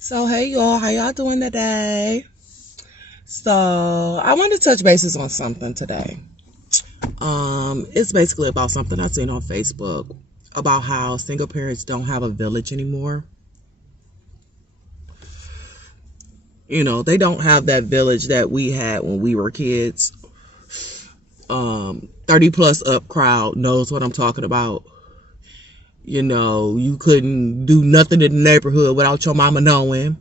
So hey y'all, how y'all doing today? So I want to touch bases on something today. It's basically about something I seen on Facebook about how single parents don't have a village anymore. You know, they don't have that village that we had when we were kids. 30 plus up crowd knows what I'm talking about. You know, you couldn't do nothing in the neighborhood without your mama knowing.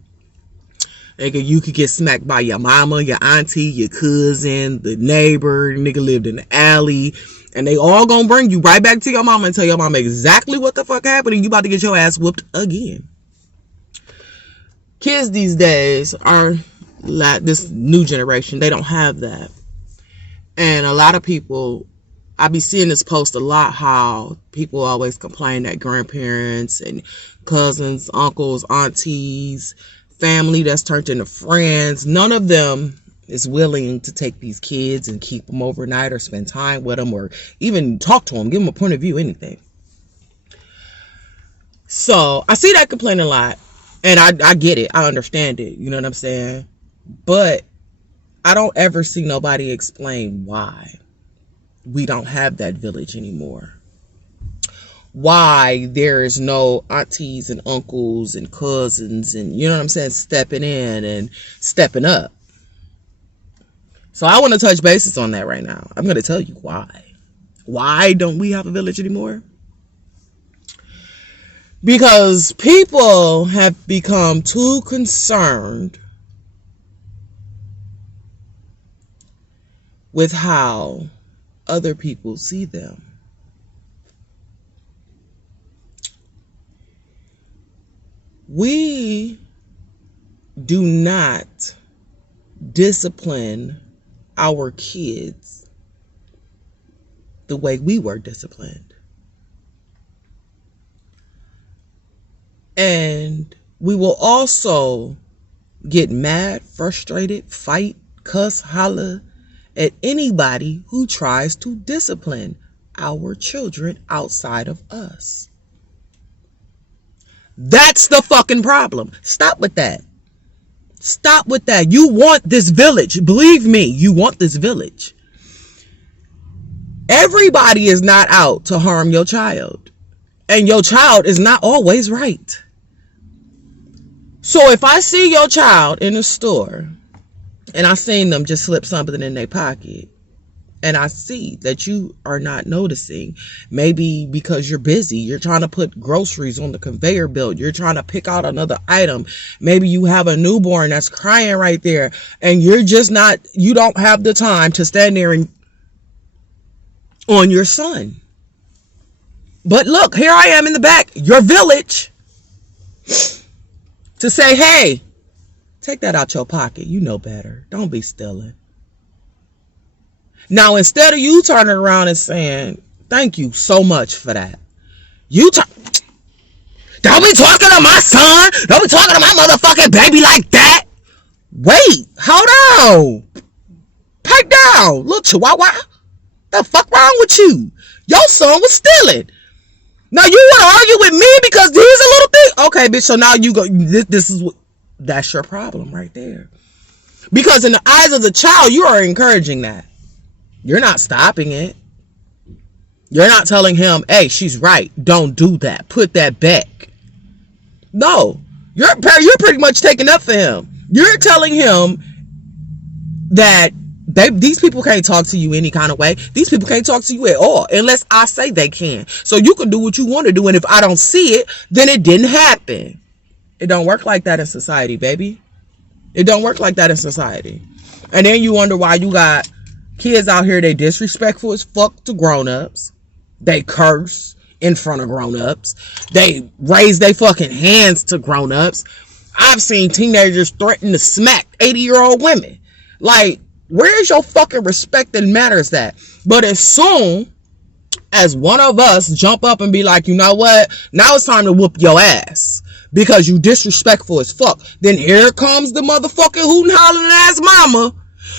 Nigga, you could get smacked by your mama, your auntie, your cousin, the neighbor. Nigga lived in the alley. And they all gonna bring you right back to your mama and tell your mama exactly what the fuck happened. And you about to get your ass whooped again. Kids these days are like this new generation. They don't have that. And a lot of people, I be seeing this post a lot, how people always complain that grandparents and cousins, uncles, aunties, family that's turned into friends, none of them is willing to take these kids and keep them overnight or spend time with them or even talk to them, give them a point of view, anything. So I see that complaint a lot, and I get it. I understand it. You know what I'm saying? But I don't ever see nobody explain why we don't have that village anymore. Why there is no aunties and uncles and cousins and, you know what I'm saying, stepping in and stepping up. So I want to touch bases on that right now. I'm going to tell you why. Why don't we have a village anymore? Because people have become too concerned with how other people see them. We do not discipline our kids the way we were disciplined. And we will also get mad, frustrated, fight, cuss, holler at anybody who tries to discipline our children outside of us. That's the fucking problem. Stop with that. Stop with that. You want this village. Believe me, you want this village. Everybody is not out to harm your child. And your child is not always right. So if I see your child in a store and I seen them just slip something in their pocket, and I see that you are not noticing, maybe because you're busy, you're trying to put groceries on the conveyor belt, you're trying to pick out another item, maybe you have a newborn that's crying right there, and you're just not, you don't have the time to stand there and on your son. But look, here I am in the back, your village, to say, hey, take that out your pocket, you know better, don't be stealing. Now, instead of you turning around and saying, thank you so much for that, don't be talking to my son. Don't be talking to my motherfucking baby like that. Wait, hold on. Pipe down, little chihuahua. The fuck wrong with you? Your son was stealing. Now you want to argue with me because he's a little thing? Okay, bitch, so now you go, this is what, that's your problem right there. Because in the eyes of the child, you are encouraging that. You're not stopping it. You're not telling him, hey, she's right. Don't do that. Put that back. No. You're pretty much taking up for him. You're telling him that these people can't talk to you any kind of way. These people can't talk to you at all unless I say they can. So you can do what you want to do. And if I don't see it, then it didn't happen. It don't work like that in society, baby. It don't work like that in society. And then you wonder why you got kids out here, they disrespectful as fuck to grown-ups. They curse in front of grown-ups. They raise their fucking hands to grown-ups. I've seen teenagers threaten to smack 80-year-old women. Like, where's your fucking respect and manners at? But as soon as one of us jump up and be like, you know what? Now it's time to whoop your ass because you disrespectful as fuck. Then here comes the motherfucking hootin' hollering ass mama.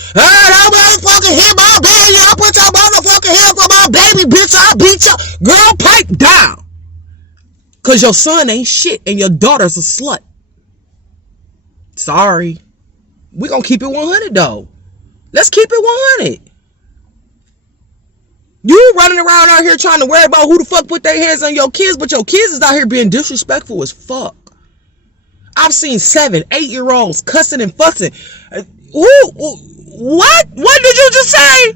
Hey, that motherfucker hit my baby. I put your motherfucking hand for my baby, bitch. I'll beat you. Girl, pipe down. Because your son ain't shit and your daughter's a slut. Sorry. We gonna keep it 100 though. Let's keep it 100. You running around out here trying to worry about who the fuck put their hands on your kids, but your kids is out here being disrespectful as fuck. I've seen 7, 8-year-olds cussing and fussing. What? What did you just say?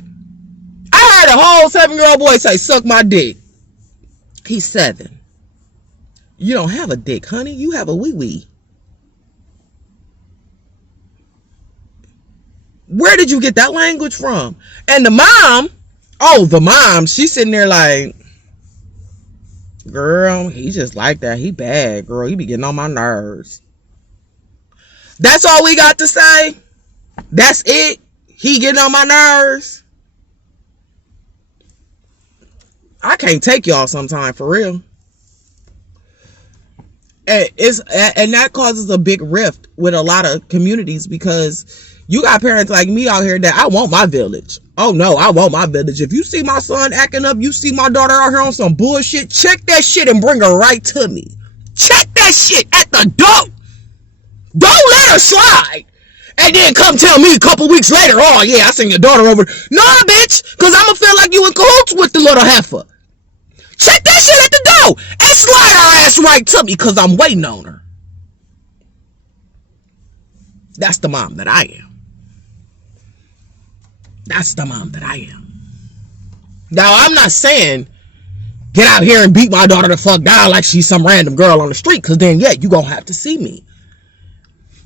I heard a whole 7-year-old boy say, suck my dick. He's 7. You don't have a dick, honey. You have a wee-wee. Where did you get that language from? And the mom, she's sitting there like, girl, he just like that. He bad, girl. He be getting on my nerves. That's all we got to say? That's it? He getting on my nerves? I can't take y'all sometime, for real. And that causes a big rift with a lot of communities, because you got parents like me out here that I want my village. Oh no, I want my village. If you see my son acting up, you see my daughter out here on some bullshit, check that shit and bring her right to me. Check that shit at the door. Don't let her slide. And then come tell me a couple weeks later, oh yeah, I seen your daughter over. Nah, bitch, because I'm going to feel like you in cahoots with the little heifer. Check that shit at the door and slide her ass right to me, because I'm waiting on her. That's the mom that I am. That's the mom that I am. Now, I'm not saying get out here and beat my daughter the fuck down like she's some random girl on the street, because then, yeah, you going to have to see me.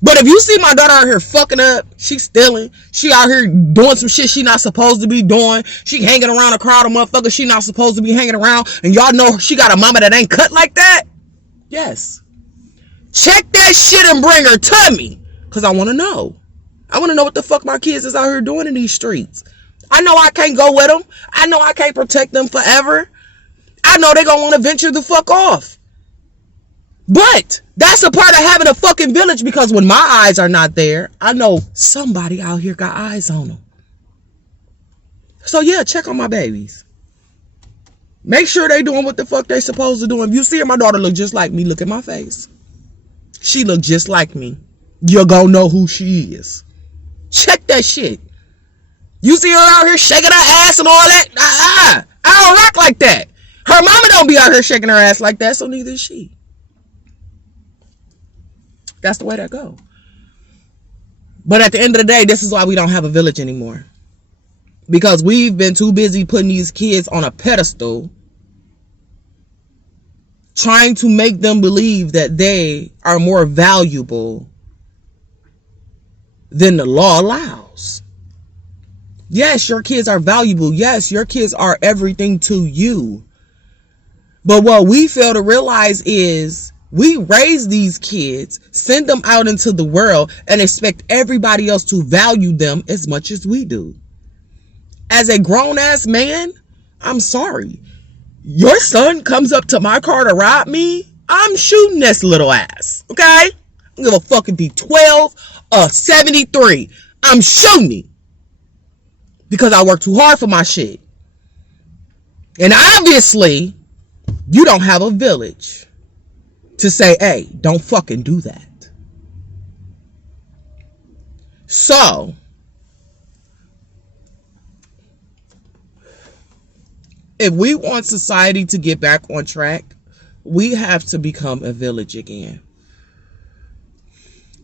But if you see my daughter out here fucking up, she stealing, she out here doing some shit she not supposed to be doing, she hanging around a crowd of motherfuckers she not supposed to be hanging around, and y'all know she got a mama that ain't cut like that, yes. Check that shit and bring her to me, because I want to know. I want to know what the fuck my kids is out here doing in these streets. I know I can't go with them. I know I can't protect them forever. I know they gonna want to venture the fuck off. But that's a part of having a fucking village, because when my eyes are not there, I know somebody out here got eyes on them. So yeah, check on my babies. Make sure they doing what the fuck they supposed to do. If you see my daughter look just like me, look at my face. She look just like me. You're gonna know who she is. Check that shit. You see her out here shaking her ass and all that? I don't rock like that. Her mama don't be out here shaking her ass like that, so neither is she. That's the way that go. But at the end of the day, this is why we don't have a village anymore. Because we've been too busy putting these kids on a pedestal, trying to make them believe that they are more valuable than the law allows. Yes, your kids are valuable. Yes, your kids are everything to you. But what we fail to realize is we raise these kids, send them out into the world, and expect everybody else to value them as much as we do. As a grown-ass man, I'm sorry. Your son comes up to my car to rob me, I'm shooting this little ass, okay? I don't give a fuck if he 12 or 73. I'm shooting him. Because I work too hard for my shit. And obviously, you don't have a village to say, hey, don't fucking do that. So, if we want society to get back on track, we have to become a village again.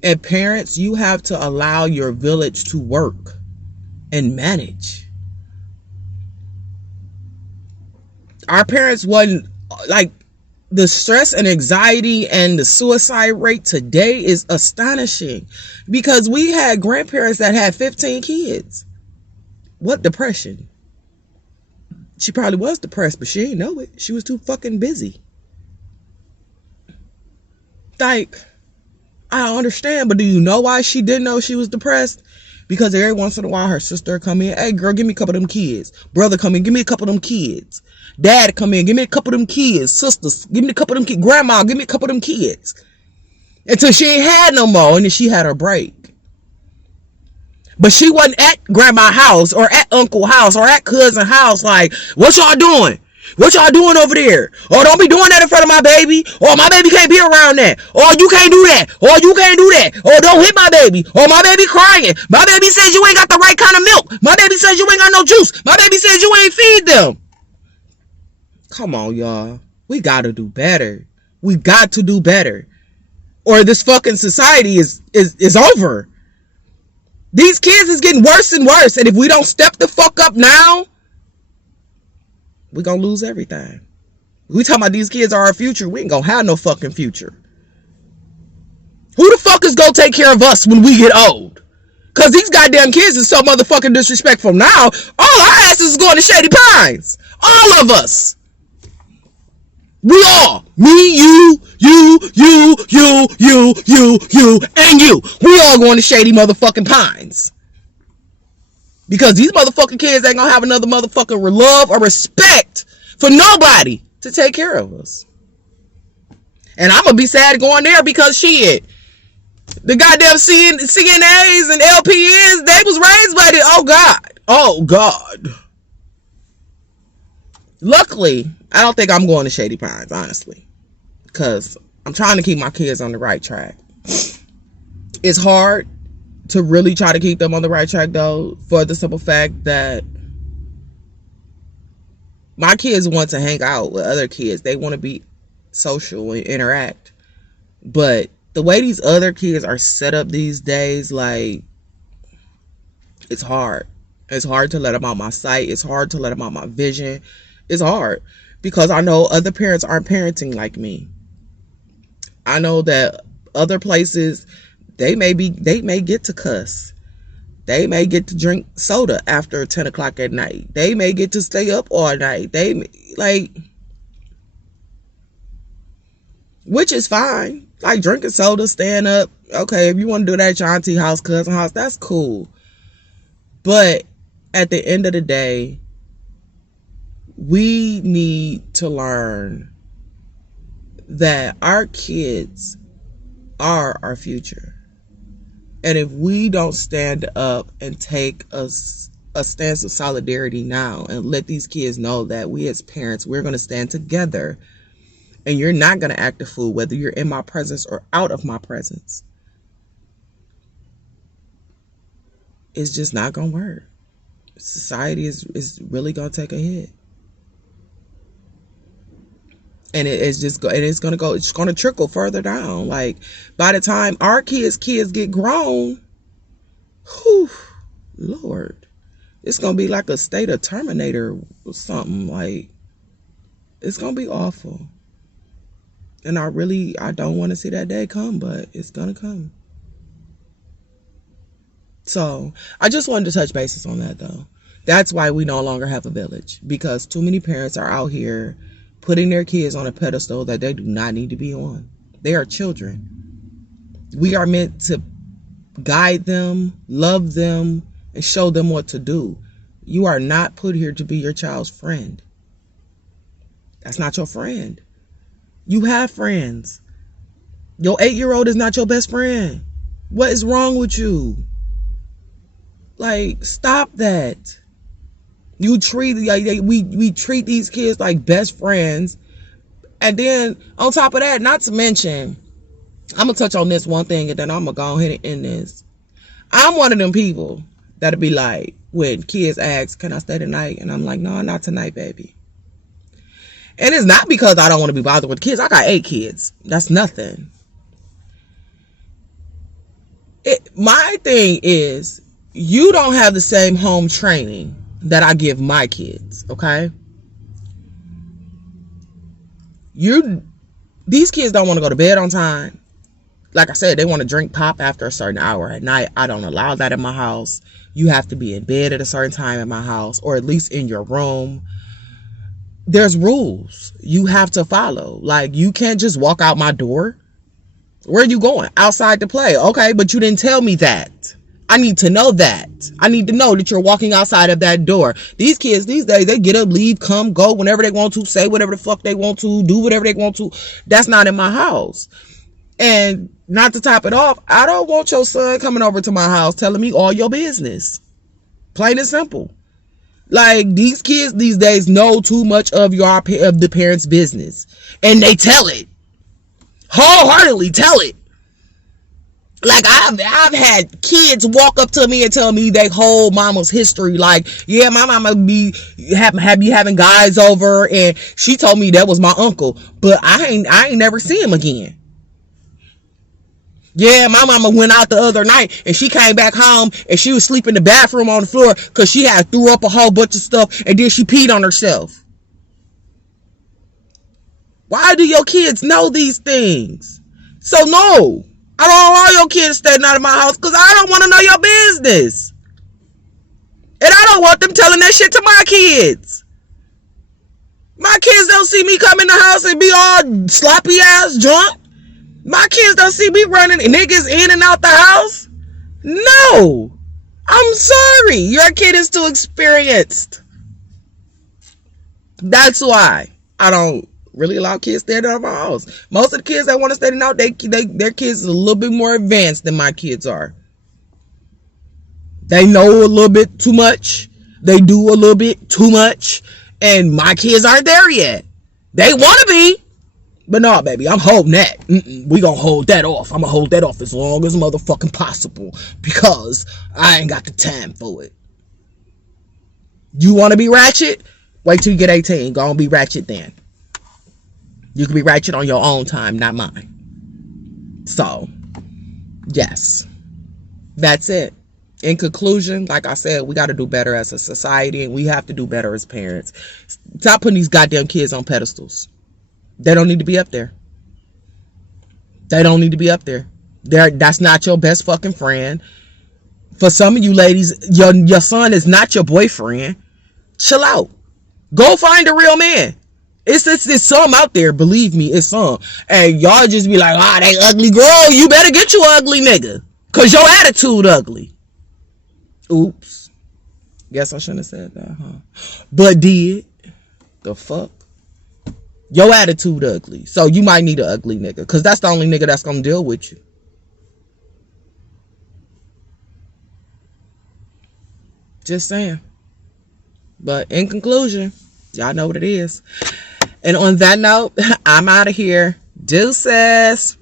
And parents, you have to allow your village to work and manage. Our parents wasn't like, the stress and anxiety and the suicide rate today is astonishing, because we had grandparents that had 15 kids. What depression? She probably was depressed, but she didn't know it. She was too fucking busy. Like, I don't understand, but do you know why she didn't know she was depressed? Because every once in a while her sister come in, hey girl, give me a couple of them kids. Brother come in, give me a couple of them kids. Dad come in, give me a couple of them kids. Sisters, give me a couple of them kids. Grandma, give me a couple of them kids. Until she ain't had no more, and then she had her break. But she wasn't at grandma's house or at uncle's house or at cousin's house like, what y'all doing? What y'all doing over there? Oh, don't be doing that in front of my baby. Or my baby can't be around that. Or you can't do that. Or you can't do that. Or don't hit my baby. Or my baby crying. My baby says you ain't got the right kind of milk. My baby says you ain't got no juice. My baby says you ain't feed them. Come on, y'all. We gotta do better. We got to do better. Or this fucking society is over. These kids is getting worse and worse. And if we don't step the fuck up now, we're gonna lose everything. We talking about these kids are our future. We ain't gonna have no fucking future. Who the fuck is gonna take care of us when we get old? Cause these goddamn kids is so motherfucking disrespectful now. All our asses is going to Shady Pines. All of us. We all. Me, you, and you. We all going to Shady motherfucking Pines. Because these motherfucking kids ain't gonna have another motherfucking love or respect for nobody to take care of us. And I'm gonna be sad going there because shit, the goddamn CNAs and LPNs, they was raised by the, oh God. Luckily, I don't think I'm going to Shady Pines, honestly. Because I'm trying to keep my kids on the right track. It's hard to really try to keep them on the right track, though, for the simple fact that my kids want to hang out with other kids. They want to be social and interact. But the way these other kids are set up these days, like, it's hard. It's hard to let them out my sight. It's hard to let them out my vision. It's hard because I know other parents aren't parenting like me. I know that other places, they may get to cuss. They may get to drink soda after 10 o'clock at night. They may get to stay up all night. Which is fine. Like drinking soda, staying up. Okay, if you want to do that at your auntie house, cousin house, that's cool. But at the end of the day, we need to learn that our kids are our future. And if we don't stand up and take a stance of solidarity now and let these kids know that we as parents, we're going to stand together and you're not going to act a fool, whether you're in my presence or out of my presence, it's just not going to work. Society is really going to take a hit. And it's going to trickle further down. Like, by the time our kids get grown, whew, Lord, it's going to be like a state of Terminator or something. Like, it's going to be awful. And I don't want to see that day come, but it's going to come. So, I just wanted to touch bases on that, though. That's why we no longer have a village. Because too many parents are out here putting their kids on a pedestal that they do not need to be on. They are children. We are meant to guide them, love them, and show them what to do. You are not put here to be your child's friend. That's not your friend. You have friends. Your 8-year-old is not your best friend. What is wrong with you? Like, stop that. We treat these kids like best friends. And then on top of that, not to mention, I'm going to touch on this one thing and then I'm going to go ahead and end this. I'm one of them people that'll be like, when kids ask, can I stay tonight? And I'm like, no, not tonight, baby. And it's not because I don't want to be bothered with kids. I got 8 kids. That's nothing. My thing is, you don't have the same home training that I give my kids, okay? These kids don't want to go to bed on time. Like I said, they want to drink pop after a certain hour at night. I don't allow that in my house. You have to be in bed at a certain time in my house, or at least in your room. There's rules you have to follow. Like, you can't just walk out my door. Where are you going? Outside to play. Okay, but you didn't tell me that. I need to know that. I need to know that you're walking outside of that door. These kids these days, they get up, leave, come, go whenever they want to, say whatever the fuck they want to, do whatever they want to. That's not in my house. And not to top it off, I don't want your son coming over to my house telling me all your business. Plain and simple. Like, these kids these days know too much of the parents' business. And they tell it. Wholeheartedly tell it. Like, I've had kids walk up to me and tell me they whole mama's history. Like, yeah, my mama be having guys over, and she told me that was my uncle, but I ain't never see him again. Yeah, my mama went out the other night and she came back home and she was sleeping in the bathroom on the floor because she had threw up a whole bunch of stuff and then she peed on herself. Why do your kids know these things? So no, I don't want your kids staying out of my house because I don't want to know your business. And I don't want them telling that shit to my kids. My kids don't see me come in the house and be all sloppy ass drunk. My kids don't see me running niggas in and out the house. No. I'm sorry. Your kid is too experienced. That's why I don't really allow kids staying out of my house. Most of the kids that want to stay out, their kids are a little bit more advanced than my kids are. They know a little bit too much. They do a little bit too much. And my kids aren't there yet. They want to be. But no, baby, I'm holding that. We gonna hold that off. I'm gonna hold that off as long as motherfucking possible because I ain't got the time for it. You want to be ratchet? Wait till you get 18. Go and be ratchet then. You can be ratchet on your own time, not mine. So, yes. That's it. In conclusion, like I said, we got to do better as a society and we have to do better as parents. Stop putting these goddamn kids on pedestals. They don't need to be up there. They don't need to be up there. That's not your best fucking friend. For some of you ladies, your son is not your boyfriend. Chill out. Go find a real man. It's some out there, believe me, it's some. And y'all just be like, they ugly girl. You better get you ugly nigga. Cause your attitude ugly. Oops. Guess I shouldn't have said that, huh? But did. The fuck? Your attitude ugly. So you might need an ugly nigga. Because that's the only nigga that's going to deal with you. Just saying. But in conclusion, y'all know what it is. And on that note, I'm out of here. Deuces.